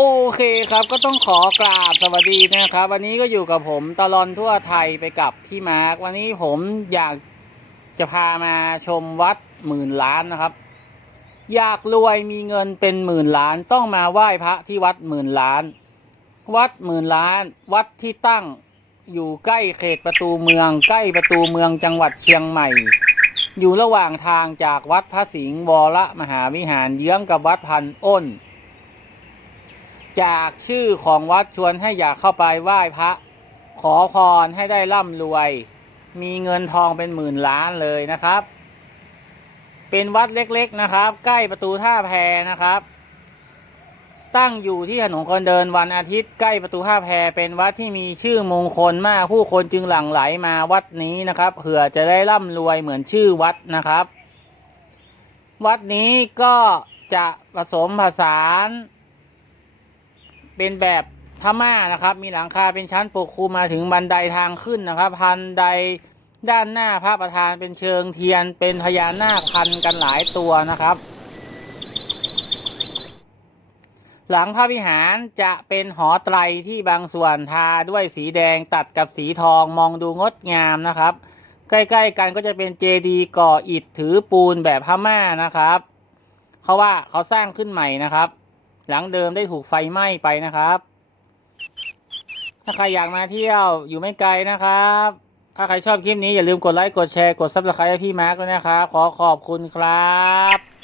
โอเคครับก็ต้องขอกราบสวัสดีนะครับ วันนี้ก็อยู่กับผมตลอนทั่วไทยไปกับพี่มาร์ควันนี้ผมอยากจะพามาชมวัดหมื่นล้านนะครับ อยากรวยมีเงินเป็นหมื่นล้านต้องมาไหว้พระที่วัดหมื่นล้าน วัดหมื่นล้าน วัดที่ตั้งอยู่ใกล้เขตประตูเมือง ใกล้ประตูเมืองจังหวัดเชียงใหม่ อยู่ระหว่างทางจากวัดพระสิงห์วรมหาวิหารเยื้องกับวัดพันอ้น จากชื่อของวัดชวนให้อยากเข้าไปไหว้พระ ขอพรให้ได้ร่ำรวย มีเงินทองเป็นหมื่นล้านเลยนะครับ เป็นวัดเล็กๆนะครับ ใกล้ประตูท่าแพนะครับ ตั้งอยู่ที่ถนนคนเดินวันอาทิตย์ใกล้ประตูท่าแพเป็นวัดที่มีชื่อมงคลมากผู้คนจึงหลั่งไหลมาวัดนี้นะครับเผื่อจะได้ร่ำรวยเหมือนชื่อวัดนะครับ วัดนี้ก็จะผสมผสาน เป็นแบบพม่านะครับ มีหลังคาเป็นชั้นปกคลุมมาถึงบันไดทางขึ้นนะครับ พันไดด้านหน้าพระประธานเป็นเชิงเทียน เป็นพญานาคพันกันหลายตัวนะครับ หลังพระวิหารจะเป็นหอไตรที่บางส่วนทาด้วยสีแดงตัดกับสีทองมองดูงดงามนะครับ ใกล้ๆกันก็จะเป็นเจดีย์ก่ออิฐถือปูนแบบพม่านะครับ เขาว่าเขาสร้างขึ้นใหม่นะครับ หลังเดิมได้ถูกไฟไหม้ไปนะครับ ถ้าใครอยากมาเที่ยวอยู่ไม่ไกลนะครับ ถ้าใครชอบคลิปนี้อย่าลืมกดไลค์กดแชร์กดซับสไครต์ให้พี่มาร์กด้วยนะครับขอขอบคุณครับ